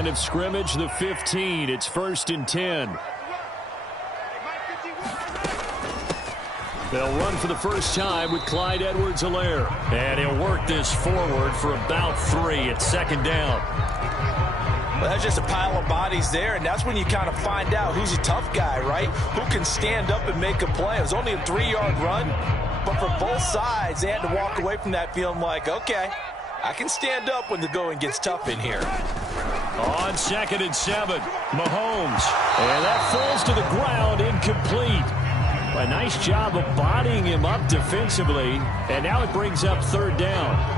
line of scrimmage, the 15. It's 1st and 10. They'll run for the first time with Clyde Edwards-Helaire. And he'll work this forward for about 3. It's 2nd down. Well, that's just a pile of bodies there, and that's when you kind of find out who's a tough guy, right? Who can stand up and make a play. It was only a 3-yard run, but for both sides, they had to walk away from that feeling like, okay, I can stand up when the going gets tough in here. On 2nd and 7, Mahomes. And that falls to the ground, incomplete. A nice job of bodying him up defensively, and now it brings up 3rd down.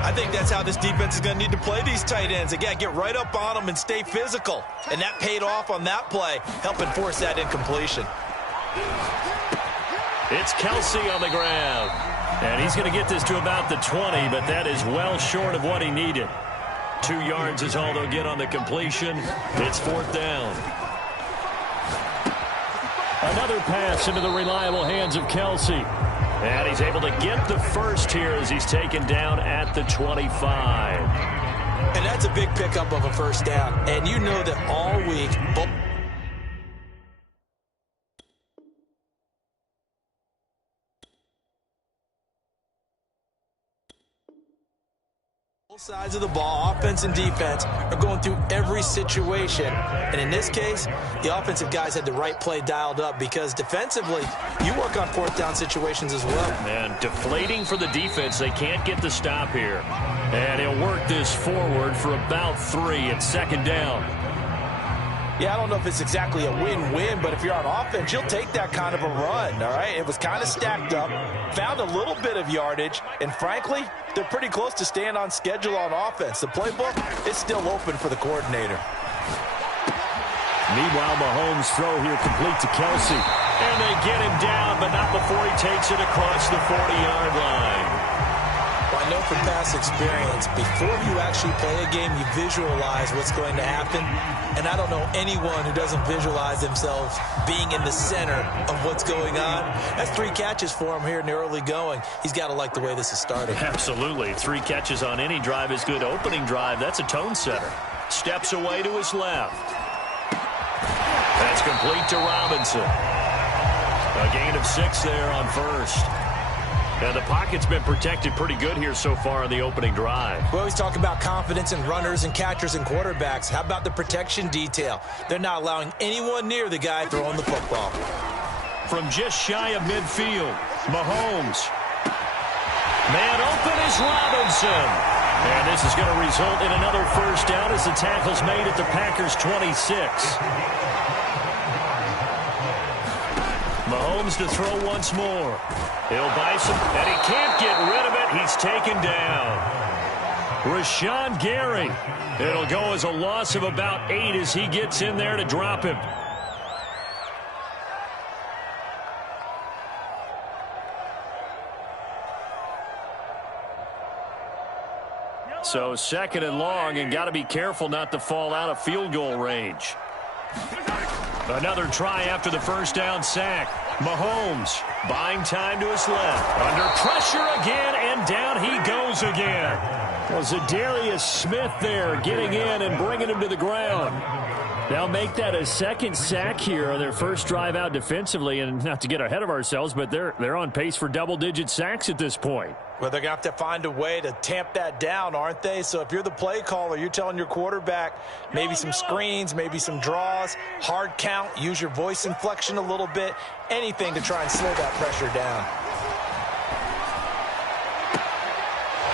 I think that's how this defense is going to need to play these tight ends. They got to get right up on them and stay physical. And that paid off on that play, helping force that incompletion. It's Kelsey on the ground. And he's going to get this to about the 20, but that is well short of what he needed. 2 yards is all they'll get on the completion. It's 4th down. Another pass into the reliable hands of Kelsey. And he's able to get the first here as he's taken down at the 25. And that's a big pickup of a first down. And you know that all week, both sides of the ball, offense and defense, are going through every situation. And in this case, the offensive guys had the right play dialed up because defensively, you work on 4th down situations as well. And deflating for the defense. They can't get the stop here. And he'll work this forward for about 3. It's 2nd down. Yeah, I don't know if it's exactly a win-win, but if you're on offense, you'll take that kind of a run, all right? It was kind of stacked up, found a little bit of yardage, and frankly, they're pretty close to staying on schedule on offense. The playbook is still open for the coordinator. Meanwhile, Mahomes' throw here complete to Kelsey. And they get him down, but not before he takes it across the 40-yard line. Well, I know from past experience, before you actually play a game, you visualize what's going to happen. And I don't know anyone who doesn't visualize themselves being in the center of what's going on. That's 3 catches for him here in the early going. He's got to like the way this is starting. Absolutely. 3 catches on any drive is good. Opening drive, that's a tone setter. Steps away to his left. That's complete to Robinson. A gain of 6 there on first. And the pocket's been protected pretty good here so far in the opening drive. We always talk about confidence in runners and catchers and quarterbacks. How about the protection detail? They're not allowing anyone near the guy throwing the football. From just shy of midfield, Mahomes. Man open is Robinson. And this is going to result in another first down as the tackle's made at the Packers' 26. Mahomes to throw once more. He'll buy some, and he can't get rid of it. He's taken down. Rashawn Gary. It'll go as a loss of about 8 as he gets in there to drop him. So 2nd and long, and got to be careful not to fall out of field goal range. Another try after the first down sack. Mahomes buying time to his left. Under pressure again, and down he goes again. Well, Zadarius Smith there getting in and bringing him to the ground. They'll make that a 2nd sack here on their first drive out defensively, and not to get ahead of ourselves, but they're on pace for double-digit sacks at this point. Well, they're going to have to find a way to tamp that down, aren't they? So if you're the play caller, you're telling your quarterback maybe some screens, maybe some draws, hard count, use your voice inflection a little bit, anything to try and slow that pressure down.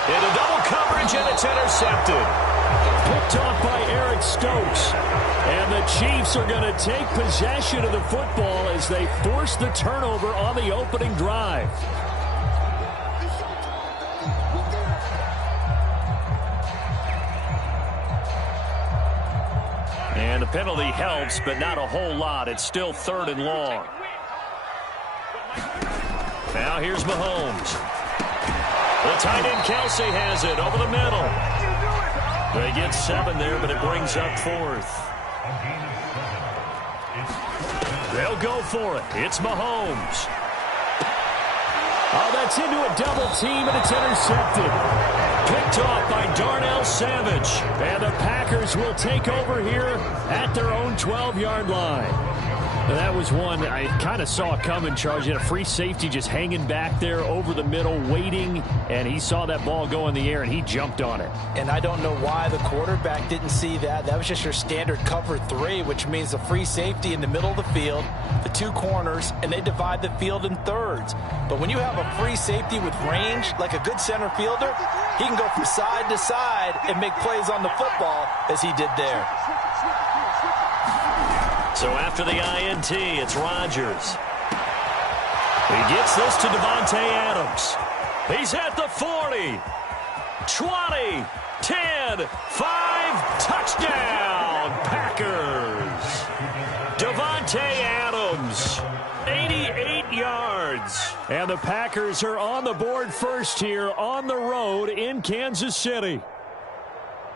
Into double coverage, and it's intercepted. Picked off by Eric Stokes. And the Chiefs are going to take possession of the football as they force the turnover on the opening drive. And the penalty helps, but not a whole lot. It's still 3rd and long. Now here's Mahomes. The tight end Kelsey has it over the middle. They get 7 there, but it brings up 4th. They'll go for it. It's Mahomes. Oh, that's into a double team, and it's intercepted. Picked off by Darnell Savage. And the Packers will take over here at their own 12-yard line. That was one I kind of saw coming, Charles. You had a free safety just hanging back there over the middle, waiting, and he saw that ball go in the air, and he jumped on it. And I don't know why the quarterback didn't see that. That was just your standard cover 3, which means the free safety in the middle of the field, the 2 corners, and they divide the field in thirds. But when you have a free safety with range, like a good center fielder, he can go from side to side and make plays on the football as he did there. So after the INT, it's Rodgers. He gets this to Davante Adams. He's at the 40, 20, 10, 5, touchdown, Packers. Davante Adams, 88 yards. And the Packers are on the board first here on the road in Kansas City.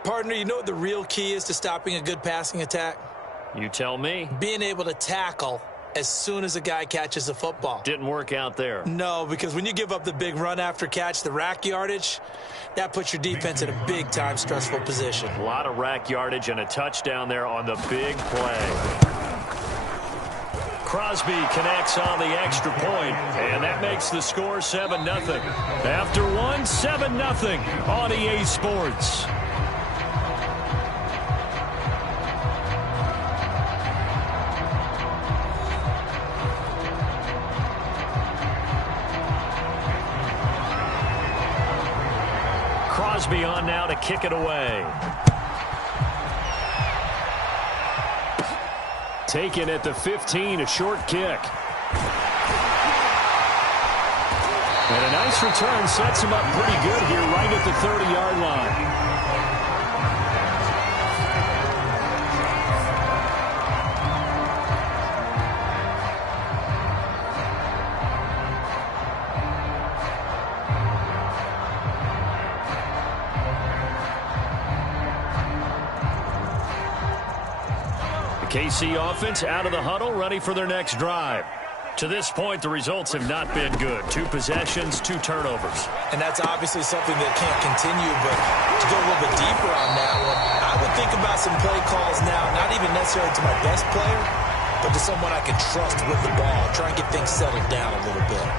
Partner, you know what the real key is to stopping a good passing attack? You tell me. Being able to tackle as soon as a guy catches the football. Didn't work out there. No, because when you give up the big run after catch, the rack yardage, that puts your defense in a big-time stressful position. A lot of rack yardage and a touchdown there on the big play. Crosby connects on the extra point, and that makes the score 7-0. After one, 7-0 on EA Sports. Crosby on now to kick it away. Taken at the 15, a short kick. And a nice return sets him up pretty good here right at the 30-yard line. KC offense out of the huddle, ready for their next drive. To this point, the results have not been good. 2 possessions, 2 turnovers. And that's obviously something that can't continue, but to go a little bit deeper on that one, I would think about some play calls now, not even necessarily to my best player, but to someone I can trust with the ball. Try and get things settled down a little bit.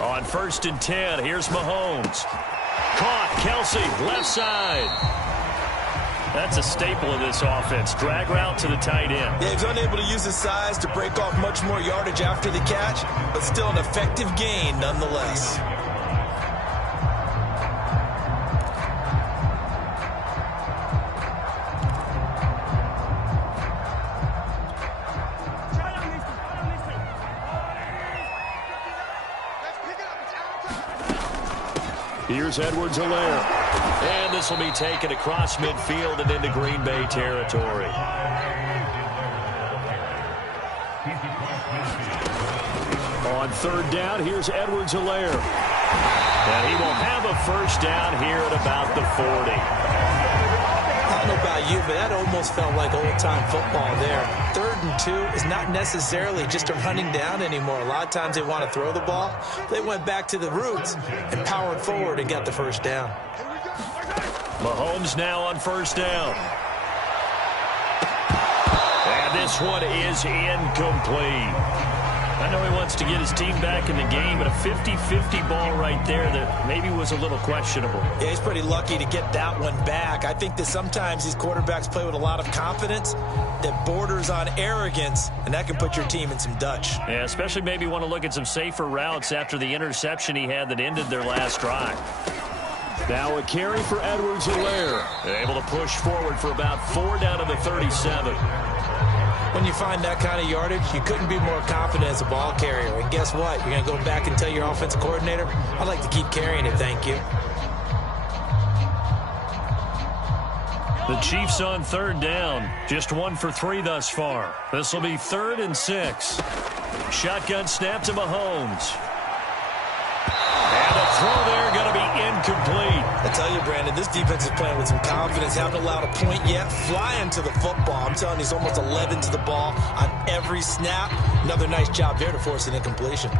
On 1st and 10, here's Mahomes. Caught, Kelsey, left side. That's a staple of this offense. Drag route to the tight end. Yeah, he's unable to use his size to break off much more yardage after the catch, but still an effective gain nonetheless. Here's Edwards-Helaire. And this will be taken across midfield and into Green Bay territory. On 3rd down, here's Edwards-Helaire. And he will have a first down here at about the 40. I don't know about you, but that almost felt like old-time football there. 3rd and 2 is not necessarily just a running down anymore. A lot of times they want to throw the ball. They went back to the roots and powered forward and got the first down. Mahomes now on 1st down. And this one is incomplete. I know he wants to get his team back in the game, but a 50-50 ball right there that maybe was a little questionable. Yeah, he's pretty lucky to get that one back. I think that sometimes these quarterbacks play with a lot of confidence that borders on arrogance, and that can put your team in some Dutch. Yeah, especially maybe want to look at some safer routes after the interception he had that ended their last drive. Now a carry for Edwards-Helaire. Able to push forward for about 4 down to the 37. When you find that kind of yardage, you couldn't be more confident as a ball carrier. And guess what? You're going to go back and tell your offensive coordinator, I'd like to keep carrying it, thank you. The Chiefs on 3rd down. Just 1 for 3 thus far. This will be 3rd and 6. Shotgun snap to Mahomes. I tell you, Brandon, this defense is playing with some confidence. Haven't allowed a point yet. Flying to the football. I'm telling you, he's almost 11 to the ball on every snap. Another nice job there to force an incompletion.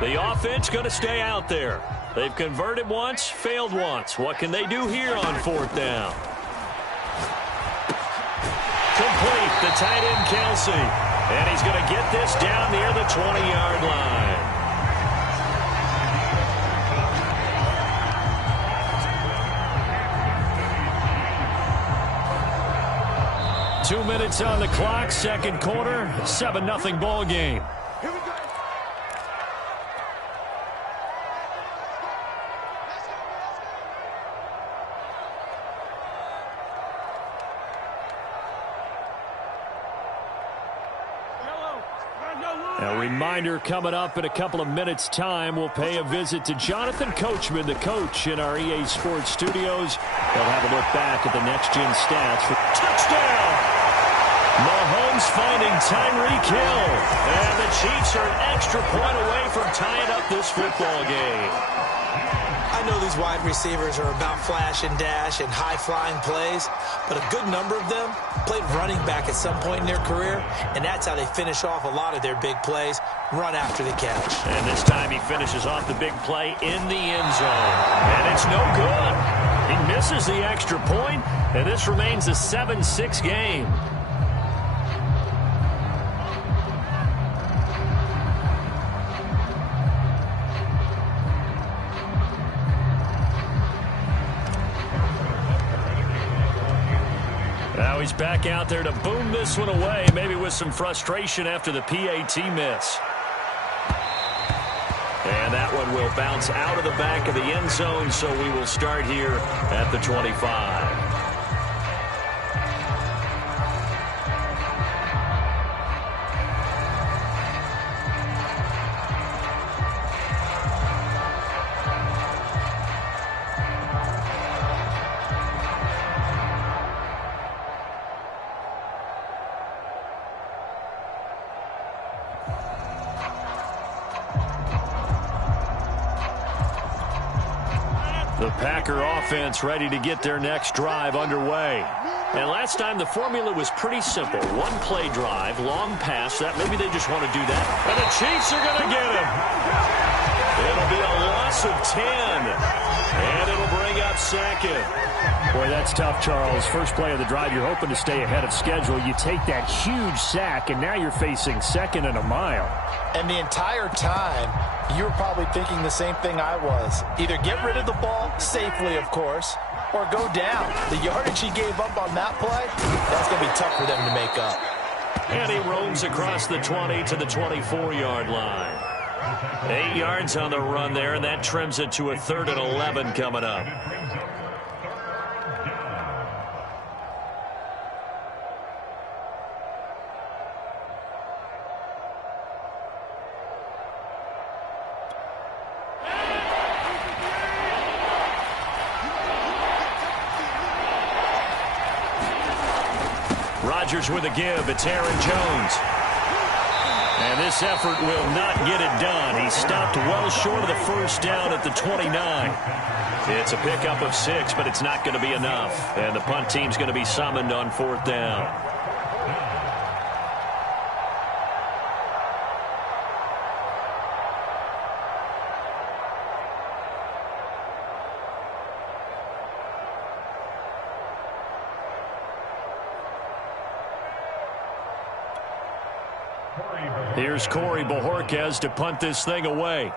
The offense going to stay out there. They've converted once, failed once. What can they do here on fourth down? Complete, the tight end, Kelsey. And he's going to get this down near the 20-yard line. Two minutes on the clock, second quarter, 7-0 ball game. A reminder coming up in a couple of minutes' time. We'll pay a visit to Jonathan Coachman, the coach in our EA Sports studios. They'll have a look back at the next-gen stats for touchdown. Mahomes finding Tyreek Hill. And the Chiefs are an extra point away from tying up this football game. I know these wide receivers are about flash and dash and high-flying plays, but a good number of them played running back at some point in their career, and that's how they finish off a lot of their big plays, run after the catch. And this time he finishes off the big play in the end zone. And it's no good. He misses the extra point, and this remains a 7-6 game. Now he's back out there to boom this one away, maybe with some frustration after the PAT miss. And that one will bounce out of the back of the end zone, so we will start here at the 25. The Packer offense ready to get their next drive underway. And last time the formula was pretty simple. One play drive, long pass. That maybe they just want to do that. And the Chiefs are going to get him. It'll be a loss of 10. And it'll bring up second. Boy, that's tough, Charles. First play of the drive, you're hoping to stay ahead of schedule. You take that huge sack, and now you're facing second and a mile. And the entire time, you were probably thinking the same thing I was. Either get rid of the ball, safely of course, or go down. The yardage he gave up on that play, that's going to be tough for them to make up. And he roams across the 20 to the 24-yard line. 8 yards on the run there, and that trims it to a 3rd and 11 coming up. Rodgers with a give. It's Aaron Jones. And this effort will not get it done. He stopped well short of the first down at the 29. It's a pickup of 6, but it's not going to be enough. And the punt team's going to be summoned on 4th down. Here's Corey Bojorquez to punt this thing away.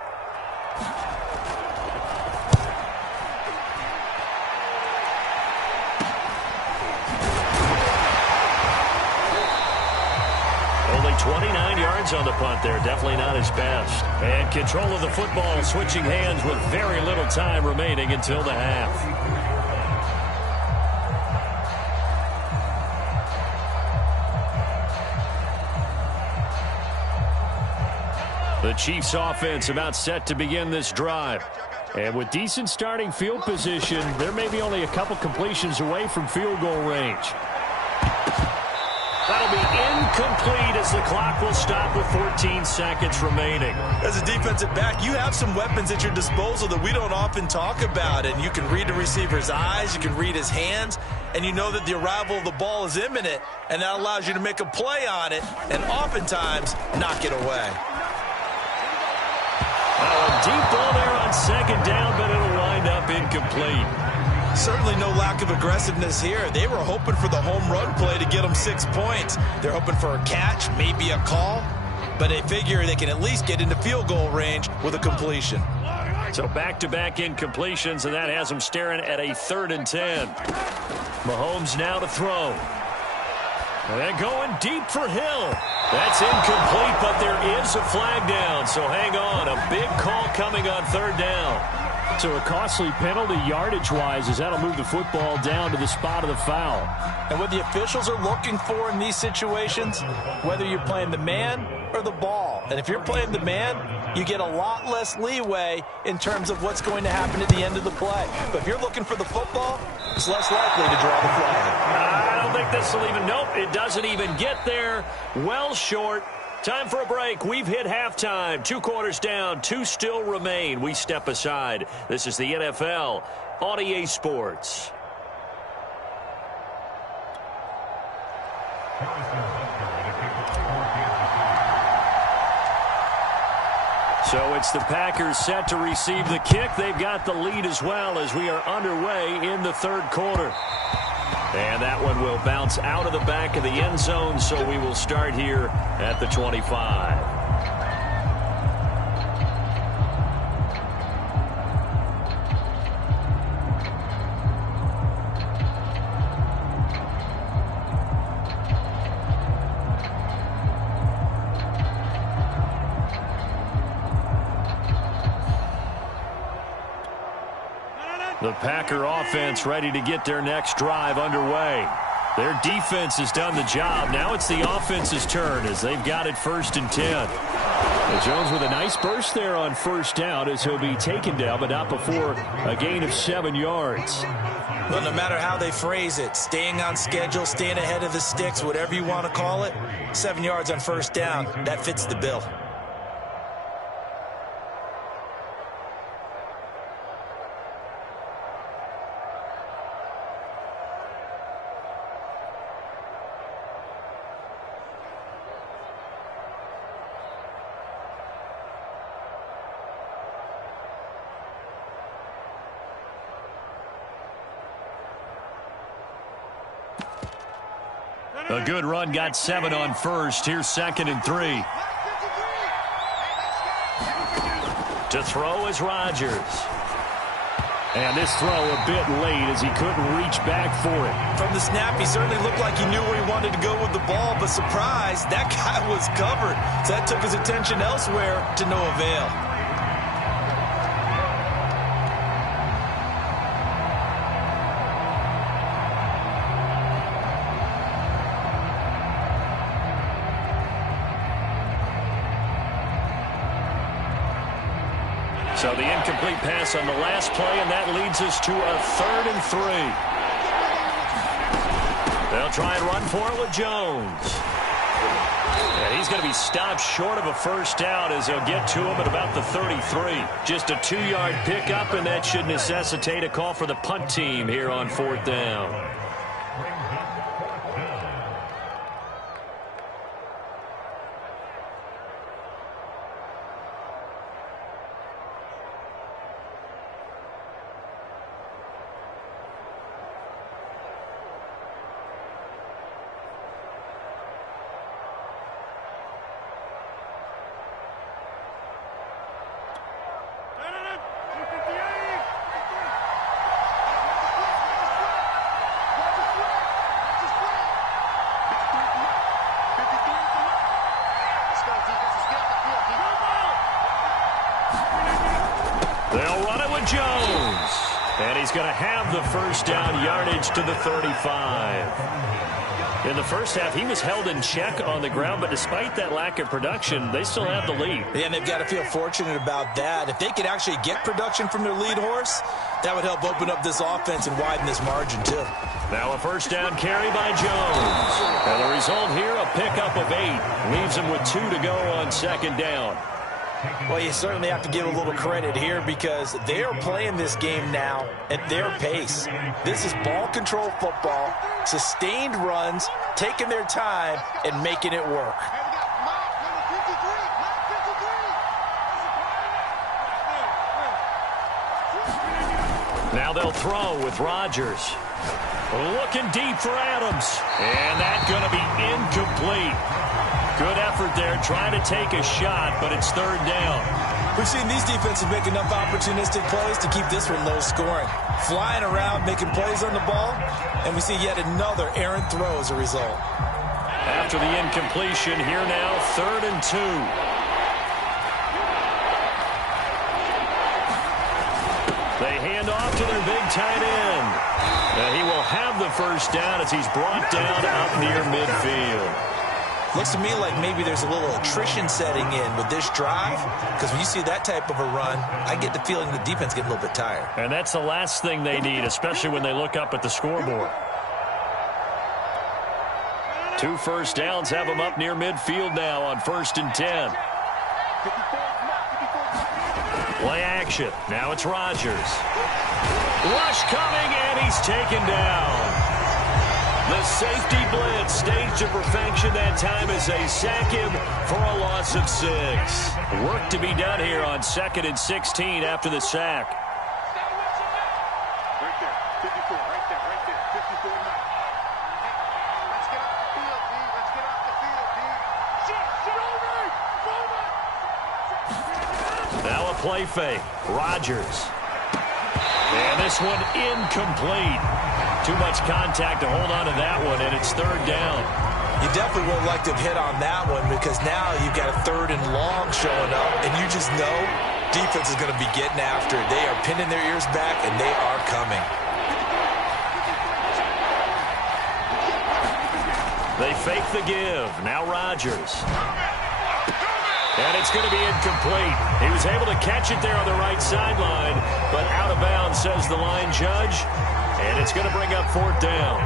Only 29 yards on the punt there. Definitely not his best. And control of the football switching hands with very little time remaining until the half. The Chiefs offense about set to begin this drive. And with decent starting field position, there may be only a couple completions away from field goal range. That'll be incomplete as the clock will stop with 14 seconds remaining. As a defensive back, you have some weapons at your disposal that we don't often talk about, and you can read the receiver's eyes, you can read his hands, and you know that the arrival of the ball is imminent, and that allows you to make a play on it and oftentimes knock it away. A deep ball there on second down, but it'll wind up incomplete. Certainly no lack of aggressiveness here. They were hoping for the home run play to get them 6 points. They're hoping for a catch, maybe a call, but they figure they can at least get into field goal range with a completion. So back-to-back incompletions, and that has them staring at a 3rd and 10. Mahomes now to throw. And they're going deep for Hill. That's incomplete, but there is a flag down, so hang on. A big call coming on 3rd down. So a costly penalty yardage-wise as that'll move the football down to the spot of the foul. And what the officials are looking for in these situations, whether you're playing the man or the ball, and if you're playing the man, you get a lot less leeway in terms of what's going to happen at the end of the play. But if you're looking for the football, it's less likely to draw the flag. I don't think this will even, nope, it doesn't even get there. Well short. Time for a break. We've hit halftime. 2 quarters down. 2 still remain. We step aside. This is the NFL on EA Sports. So it's the Packers set to receive the kick. They've got the lead as well as we are underway in the 3rd quarter. And that one will bounce out of the back of the end zone, so we will start here at the 25. The Packer offense ready to get their next drive underway. Their defense has done the job. Now it's the offense's turn as they've got it 1st and 10. Well, Jones with a nice burst there on 1st down as he'll be taken down, but not before a gain of 7 yards. Well, no matter how they phrase it, staying on schedule, staying ahead of the sticks, whatever you want to call it, 7 yards on 1st down, that fits the bill. A good run, got 7 on 1st. Here's 2nd and 3. To throw is Rodgers. And this throw a bit late as he couldn't reach back for it. From the snap, he certainly looked like he knew where he wanted to go with the ball, but surprise, that guy was covered. So that took his attention elsewhere to no avail. So the incomplete pass on the last play, and that leads us to a 3rd and 3. They'll try and run for it with Jones. And he's going to be stopped short of a 1st down as they'll get to him at about the 33. Just a 2-yard pickup, and that should necessitate a call for the punt team here on 4th down. They'll run it with Jones. And he's going to have the first down, yardage to the 35. In the first half, he was held in check on the ground, but despite that lack of production, they still have the lead. Yeah, and they've got to feel fortunate about that. If they could actually get production from their lead horse, that would help open up this offense and widen this margin, too. Now a first down carry by Jones. And the result here, a pickup of 8. Leaves him with 2 to go on second down. Well, you certainly have to give a little credit here because they are playing this game now at their pace. This is ball control football, sustained runs, taking their time, and making it work. Now they'll throw with Rodgers. Looking deep for Adams. And that's going to be incomplete. Good effort there, trying to take a shot, but it's third down. We've seen these defenses make enough opportunistic plays to keep this one low scoring. Flying around, making plays on the ball, and we see yet another errant throw as a result. After the incompletion, here now, 3rd and 2. They hand off to their big tight end. And he will have the first down as he's brought down up near midfield. Looks to me like maybe there's a little attrition setting in with this drive, because when you see that type of a run, I get the feeling the defense getting a little bit tired. And that's the last thing they need, especially when they look up at the scoreboard. 2 first downs have them up near midfield now on 1st and 10. Play action. Now it's Rodgers. Rush coming, and he's taken down. The safety blitz staged to perfection that time as they sack him for a loss of 6. Work to be done here on 2nd and 16 after the sack. Right there, 54, right there, 54 now. Let's get off the field, D. Let's get off the field, D. Shoot, over! Now a play fake. Rodgers. And this one incomplete. Too much contact to hold on to that one, and it's 3rd down. You definitely would like to have hit on that one because now you've got a 3rd and long showing up, and you just know defense is going to be getting after it. They are pinning their ears back, and they are coming. They fake the give. Now Rodgers. And it's going to be incomplete. He was able to catch it there on the right sideline, but out of bounds, says the line judge. And it's going to bring up 4th down.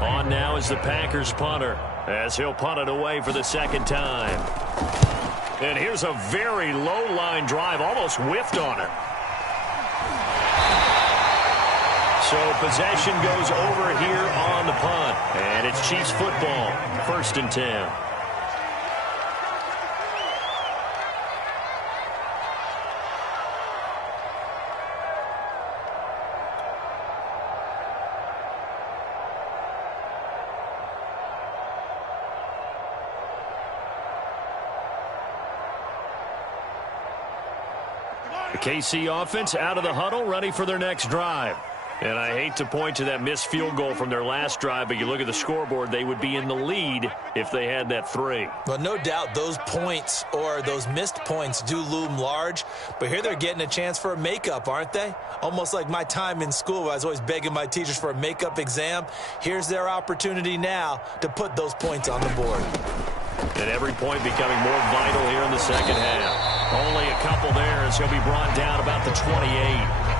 On now is the Packers punter, as he'll punt it away for the 2nd time. And here's a very low line drive, almost whiffed on it. So possession goes over here on the punt. And it's Chiefs football, 1st and 10. The KC offense out of the huddle, ready for their next drive. And I hate to point to that missed field goal from their last drive, but you look at the scoreboard, they would be in the lead if they had that 3. Well, no doubt those points or those missed points do loom large, but here they're getting a chance for a makeup, aren't they? Almost like my time in school where I was always begging my teachers for a makeup exam. Here's their opportunity now to put those points on the board. And every point becoming more vital here in the 2nd half. Only a couple there as he'll be brought down about the 28.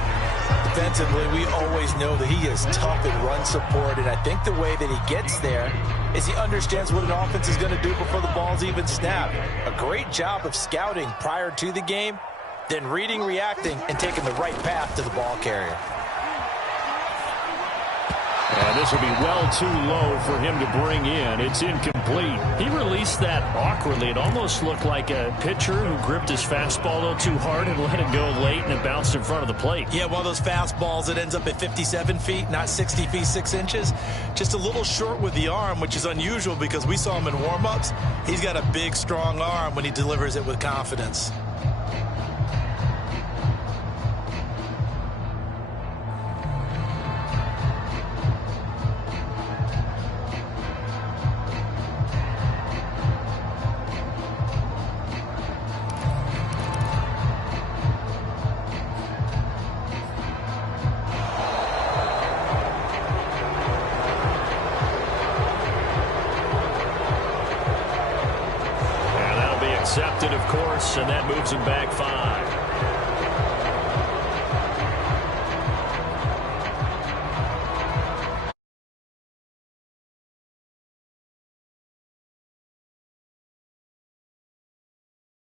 Defensively, we always know that he is tough in run support, and I think the way that he gets there is he understands what an offense is going to do before the ball's even snapped. A great job of scouting prior to the game, then reading, reacting, and taking the right path to the ball carrier. And this will be well too low for him to bring in. It's incomplete. He released that awkwardly. It almost looked like a pitcher who gripped his fastball a little too hard and let it go late, and it bounced in front of the plate. Yeah, one of those fastballs that ends up at 57 feet, not 60 feet, 6 inches. Just a little short with the arm, which is unusual because we saw him in warm-ups. He's got a big, strong arm when he delivers it with confidence. Intercepted, of course, and that moves him back 5.